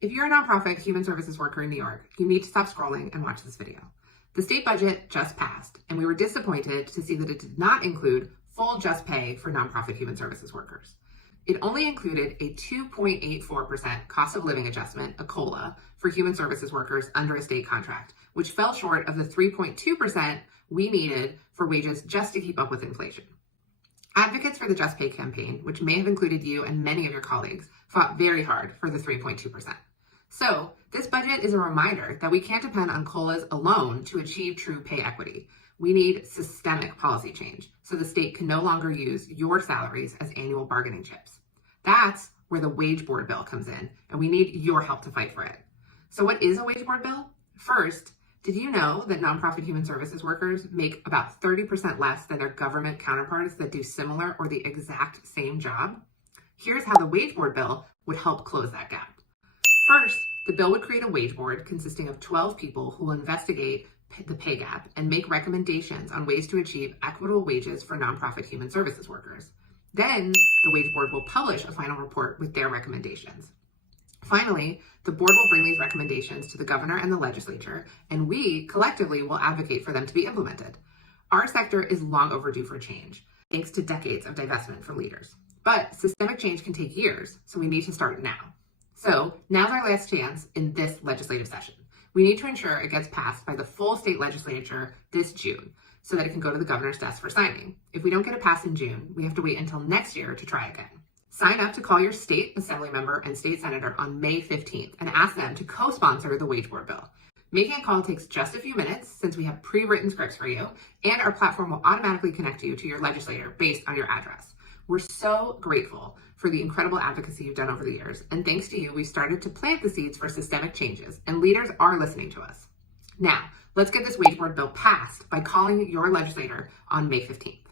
If you're a nonprofit human services worker in New York, you need to stop scrolling and watch this video. The state budget just passed, and we were disappointed to see that it did not include full just pay for nonprofit human services workers. It only included a 2.84% cost of living adjustment, a COLA, for human services workers under a state contract, which fell short of the 3.2% we needed for wages just to keep up with inflation. Advocates for the Just Pay campaign, which may have included you and many of your colleagues, fought very hard for the 3.2%. So this budget is a reminder that we can't depend on COLAs alone to achieve true pay equity. We need systemic policy change so the state can no longer use your salaries as annual bargaining chips. That's where the wage board bill comes in, and we need your help to fight for it. So what is a wage board bill? First, did you know that nonprofit human services workers make about 30% less than their government counterparts that do similar or the exact same job? Here's how the wage board bill would help close that gap. First, the bill would create a wage board consisting of 12 people who will investigate the pay gap and make recommendations on ways to achieve equitable wages for nonprofit human services workers. Then, the wage board will publish a final report with their recommendations. Finally, the board will bring these recommendations to the governor and the legislature, and we collectively will advocate for them to be implemented. Our sector is long overdue for change, thanks to decades of divestment from leaders. But systemic change can take years, so we need to start now. So now's our last chance in this legislative session. We need to ensure it gets passed by the full state legislature this June so that it can go to the governor's desk for signing. If we don't get it passed in June, we have to wait until next year to try again. Sign up to call your state assembly member and state senator on May 15th and ask them to co-sponsor the wage board bill. Making a call takes just a few minutes since we have pre-written scripts for you, and our platform will automatically connect you to your legislator based on your address. We're so grateful for the incredible advocacy you've done over the years, and thanks to you, we've started to plant the seeds for systemic changes, and leaders are listening to us. Now, let's get this wage board bill passed by calling your legislator on May 15th.